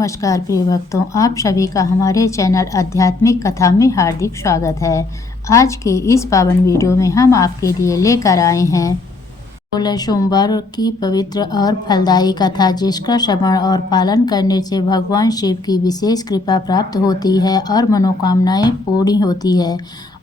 नमस्कार प्रिय भक्तों, आप सभी का हमारे चैनल आध्यात्मिक कथा में हार्दिक स्वागत है। आज के इस पावन वीडियो में हम आपके लिए लेकर आए हैं 16 सोमवार की पवित्र और फलदायी कथा, जिसका श्रवण और पालन करने से भगवान शिव की विशेष कृपा प्राप्त होती है और मनोकामनाएं पूरी होती है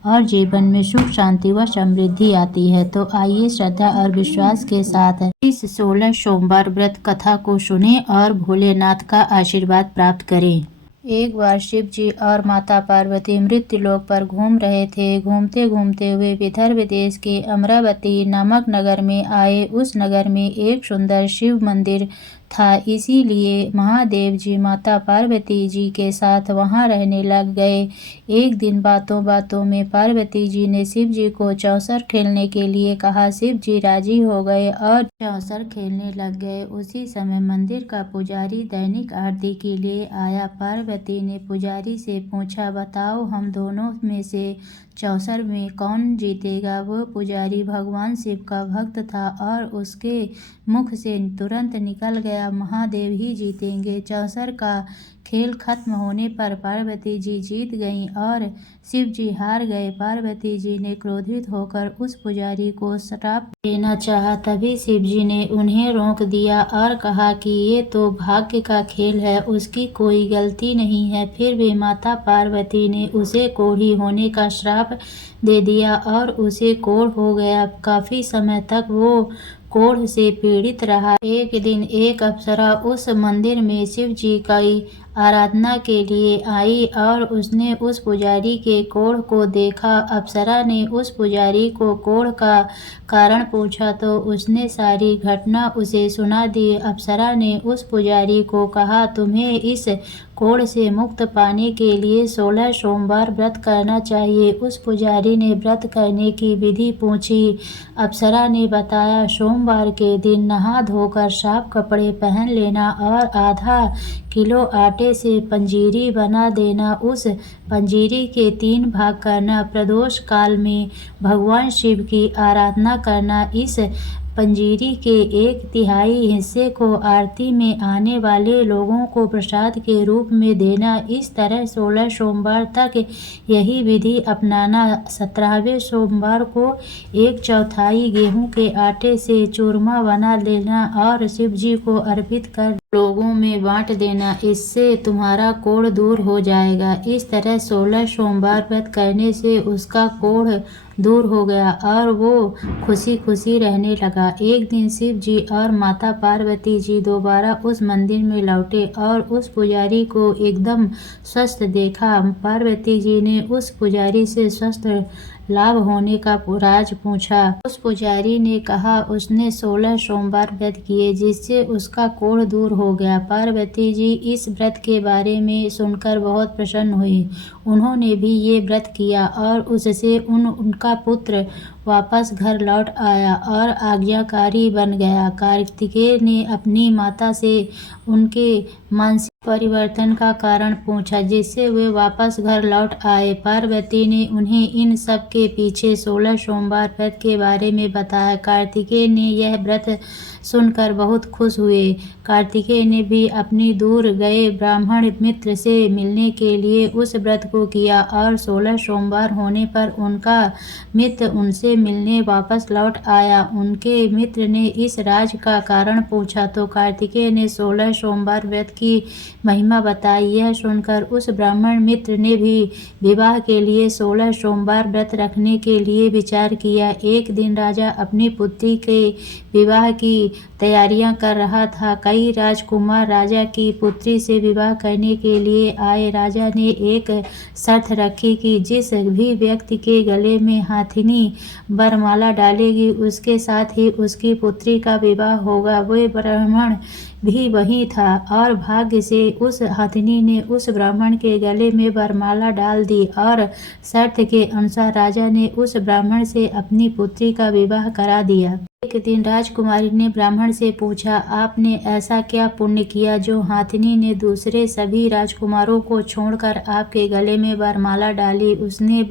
और जीवन में सुख शांति व समृद्धि आती है। तो आइए श्रद्धा और विश्वास के साथ इस 16 सोमवार व्रत कथा को सुनें और भोलेनाथ का आशीर्वाद प्राप्त करें। एक बार शिव जी और माता पार्वती मृत्युलोक पर घूम रहे थे। घूमते घूमते वे विदर्भ देश के अमरावती नामक नगर में आए। उस नगर में एक सुंदर शिव मंदिर था, इसीलिए महादेव जी माता पार्वती जी के साथ वहां रहने लग गए। एक दिन बातों बातों में पार्वती जी ने शिव जी को चौसर खेलने के लिए कहा। शिव जी राजी हो गए और चौसर खेलने लग गए। उसी समय मंदिर का पुजारी दैनिक आरती के लिए आया। पार्वती ने पुजारी से पूछा, बताओ हम दोनों में से चौसर में कौन जीतेगा। वो पुजारी भगवान शिव का भक्त था और उसके मुख से तुरंत निकल गया, महादेव ही जीतेंगे। चौसर का खेल खत्म होने पर पार्वती जी जीत गईं और शिव जी हार गए। पार्वती जी ने क्रोधित होकर उस पुजारी को श्राप देना चाहा, तभी शिव जी ने उन्हें रोक दिया और कहा कि ये तो भाग्य का खेल है, उसकी कोई गलती नहीं है। फिर भी माता पार्वती ने उसे कोढ़ी होने का श्राप दे दिया और उसे कोढ़ हो गया। काफी समय तक वो कोढ़ से पीड़ित रहा। एक दिन एक अप्सरा उस मंदिर में शिव जी की आराधना के लिए आई और उसने उस पुजारी के कोढ़ को देखा। अप्सरा ने उस पुजारी को कोढ़ का कारण पूछा तो उसने सारी घटना उसे सुना दी। अप्सरा ने उस पुजारी को कहा, तुम्हें इस कोढ़ से मुक्त पाने के लिए 16 सोमवार व्रत करना चाहिए। उस पुजारी ने व्रत करने की विधि पूछी। अप्सरा ने बताया, सोमवार के दिन नहा धोकर साफ कपड़े पहन लेना और आधा किलो आटे से पंजीरी बना देना। उस पंजीरी के 3 भाग करना। प्रदोष काल में भगवान शिव की आराधना करना। इस पंजीरी के 1/3 हिस्से को आरती में आने वाले लोगों को प्रसाद के रूप में देना। इस तरह 16 सोमवार तक यही विधि अपनाना। 17वें सोमवार को 1/4 गेहूं के आटे से चूरमा बना लेना और शिव जी को अर्पित कर लोगों में बांट देना। इससे तुम्हारा कोढ़ दूर हो जाएगा। इस तरह 16 सोमवार व्रत करने से उसका कोढ़ दूर हो गया और वो खुशी खुशी रहने लगा। एक दिन शिव जी और माता पार्वती जी दोबारा उस मंदिर में लौटे और उस पुजारी को एकदम स्वस्थ देखा। पार्वती जी ने उस पुजारी से स्वस्थ लाभ होने का राज पूछा। उस पुजारी ने कहा उसने 16 सोमवार व्रत किए जिससे उसका कोढ़ दूर हो गया। पार्वती जी इस व्रत के बारे में सुनकर बहुत प्रसन्न हुई। उन्होंने भी ये व्रत किया और उससे उनका पुत्र वापस घर लौट आया और आज्ञाकारी बन गया। कार्तिकेय ने अपनी माता से उनके मानसिक परिवर्तन का कारण पूछा, जिससे वे वापस घर लौट आए। पार्वती ने उन्हें इन सब के पीछे 16 सोमवार व्रत के बारे में बताया। कार्तिकेय ने यह व्रत सुनकर बहुत खुश हुए। कार्तिकेय ने भी अपनी दूर गए ब्राह्मण मित्र से मिलने के लिए उस व्रत को किया और 16 सोमवार होने पर उनका मित्र उनसे मिलने वापस लौट आया। उनके मित्र ने इस राज का कारण पूछा तो कार्तिकेय ने 16 सोमवार व्रत की महिमा बताई। यह सुनकर उस ब्राह्मण मित्र ने भी विवाह के लिए 16 सोमवार व्रत रखने के लिए विचार किया। एक दिन राजा अपनी पुत्री के विवाह की तैयारियां कर रहा था। कई राजकुमार राजा की पुत्री से विवाह करने के लिए आए। राजा ने एक शर्त रखी कि जिस भी व्यक्ति के गले में हाथिनी वरमाला डालेगी उसके साथ ही उसकी पुत्री का विवाह होगा। वह ब्राह्मण भी वही था और भाग्य से उस हाथिनी ने उस ब्राह्मण के गले में वरमाला डाल दी और शर्त के अनुसार राजा ने उस ब्राह्मण से अपनी पुत्री का विवाह करा दिया। एक दिन राजकुमारी ने ब्राह्मण से पूछा, आपने ऐसा क्या पुण्य किया जो हाथिनी ने दूसरे सभी राजकुमारों को छोड़कर आपके गले में वरमाला डाली। उसने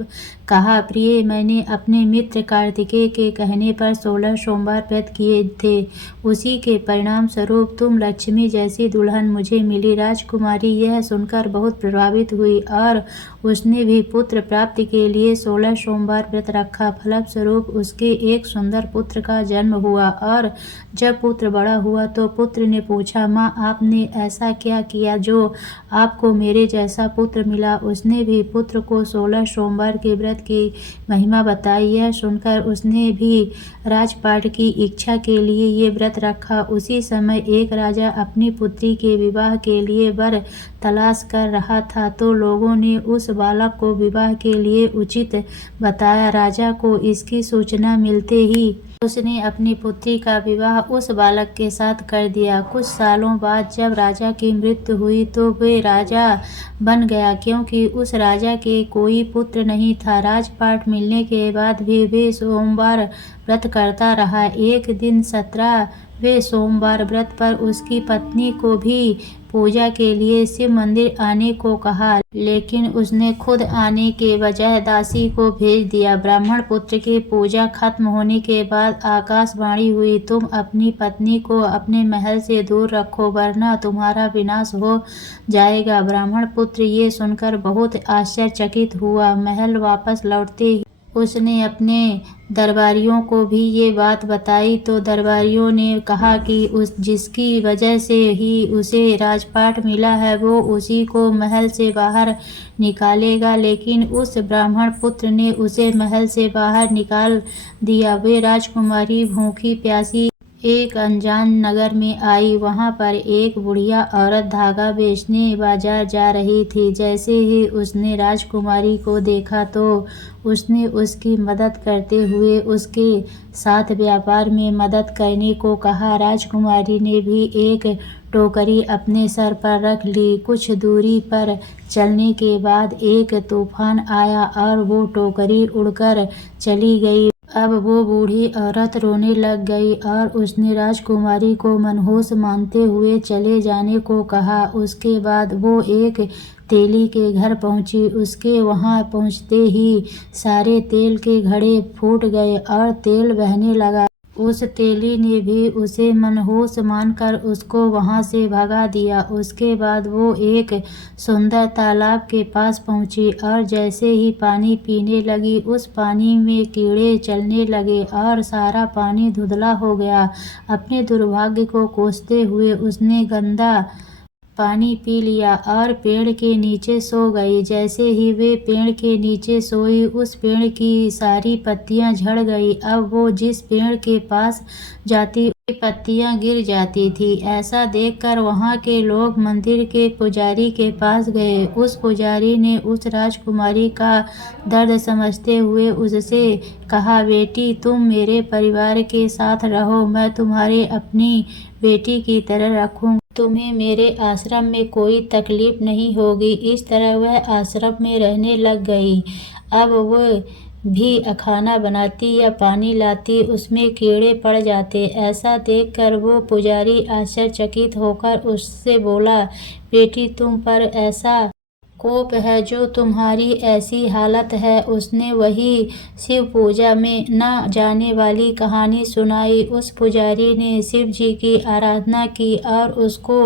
कहा, प्रिय, मैंने अपने मित्र कार्तिकेय के कहने पर 16 सोमवार व्रत किए थे। उसी के परिणाम स्वरूप तुम लक्ष्मी जैसी दुल्हन मुझे मिली। राजकुमारी यह सुनकर बहुत प्रभावित हुई और उसने भी पुत्र प्राप्ति के लिए 16 सोमवार व्रत रखा। फलस्वरूप उसके एक सुंदर पुत्र का जन्म हुआ और जब पुत्र बड़ा हुआ तो पुत्र ने पूछा, माँ, आपने ऐसा क्या किया जो आपको मेरे जैसा पुत्र मिला। उसने भी पुत्र को 16 सोमवार के व्रत की महिमा बताई। यह सुनकर उसने भी राजपाट की इच्छा के लिए ये व्रत रखा। उसी समय एक राजा अपनी पुत्री के विवाह के लिए वर तलाश कर रहा था तो लोगों ने उस बालक को विवाह के लिए उचित बताया। राजा को इसकी सूचना मिलते ही उसने अपनी पुत्री का विवाह उस बालक के साथ कर दिया। कुछ सालों बाद जब राजा की मृत्यु हुई तो वे राजा बन गया, क्योंकि उस राजा के कोई पुत्र नहीं था। राजपाट मिलने के बाद भी वे सोमवार व्रत करता रहा। एक दिन 17वें सोमवार व्रत पर उसकी पत्नी को भी पूजा के लिए शिव मंदिर आने को कहा, लेकिन उसने खुद आने के बजाय दासी को भेज दिया। ब्राह्मण पुत्र की पूजा खत्म होने के बाद आकाशवाणी हुई, तुम अपनी पत्नी को अपने महल से दूर रखो वरना तुम्हारा विनाश हो जाएगा। ब्राह्मण पुत्र ये सुनकर बहुत आश्चर्यचकित हुआ। महल वापस लौटते ही उसने अपने दरबारियों को भी ये बात बताई तो दरबारियों ने कहा कि उस जिसकी वजह से ही उसे राजपाट मिला है वो उसी को महल से बाहर निकालेगा। लेकिन उस ब्राह्मण पुत्र ने उसे महल से बाहर निकाल दिया। वे राजकुमारी भूखी प्यासी एक अनजान नगर में आई। वहां पर एक बुढ़िया औरत धागा बेचने बाजार जा रही थी। जैसे ही उसने राजकुमारी को देखा तो उसने उसकी मदद करते हुए उसके साथ व्यापार में मदद करने को कहा। राजकुमारी ने भी एक टोकरी अपने सर पर रख ली। कुछ दूरी पर चलने के बाद एक तूफान आया और वो टोकरी उड़कर चली गई। अब वो बूढ़ी औरत रोने लग गई और उसने राजकुमारी को मनहूस मानते हुए चले जाने को कहा। उसके बाद वो एक तेली के घर पहुंची। उसके वहां पहुंचते ही सारे तेल के घड़े फूट गए और तेल बहने लगा। उस तेली ने भी उसे मनहूस मानकर उसको वहां से भगा दिया। उसके बाद वो एक सुंदर तालाब के पास पहुंची और जैसे ही पानी पीने लगी उस पानी में कीड़े चलने लगे और सारा पानी धुंधला हो गया। अपने दुर्भाग्य को कोसते हुए उसने गंदा पानी पी लिया और पेड़ के नीचे सो गई। जैसे ही वे पेड़ के नीचे सोई उस पेड़ की सारी पत्तियां झड़ गई। अब वो जिस पेड़ के पास जाती पत्तियां गिर जाती थी। ऐसा देखकर वहां के लोग मंदिर के पुजारी के पास गए। उस पुजारी ने उस राजकुमारी का दर्द समझते हुए उससे कहा, बेटी, तुम मेरे परिवार के साथ रहो, मैं तुम्हारे अपनी बेटी की तरह रखूंगा। तुम्हें मेरे आश्रम में कोई तकलीफ नहीं होगी। इस तरह वह आश्रम में रहने लग गई। अब वह भी खाना बनाती या पानी लाती उसमें कीड़े पड़ जाते। ऐसा देखकर वो पुजारी आश्चर्यचकित होकर उससे बोला, बेटी, तुम पर ऐसा कोप है जो तुम्हारी ऐसी हालत है। उसने वही शिव पूजा में न जाने वाली कहानी सुनाई। उस पुजारी ने शिव जी की आराधना की और उसको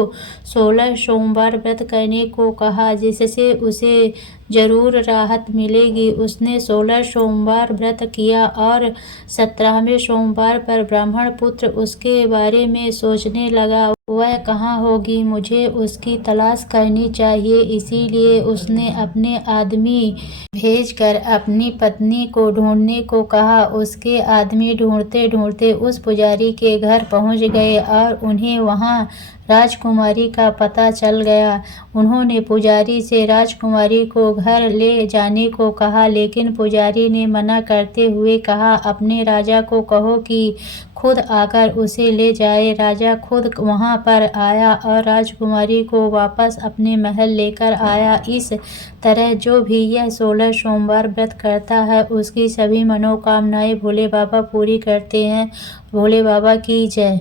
16 सोमवार व्रत करने को कहा, जिससे उसे जरूर राहत मिलेगी। उसने 16 सोमवार व्रत किया और 17वें सोमवार पर ब्राह्मण पुत्र उसके बारे में सोचने लगा, वह कहाँ होगी, मुझे उसकी तलाश करनी चाहिए। इसीलिए उसने अपने आदमी भेजकर अपनी पत्नी को ढूंढने को कहा। उसके आदमी ढूंढते ढूंढते उस पुजारी के घर पहुंच गए और उन्हें वहां राजकुमारी का पता चल गया। उन्होंने पुजारी से राजकुमारी को घर ले जाने को कहा, लेकिन पुजारी ने मना करते हुए कहा, अपने राजा को कहो कि खुद आकर उसे ले जाए। राजा खुद वहां पर आया और राजकुमारी को वापस अपने महल लेकर आया। इस तरह जो भी यह 16 सोमवार व्रत करता है उसकी सभी मनोकामनाएं भोले बाबा पूरी करते हैं। भोले बाबा की जय।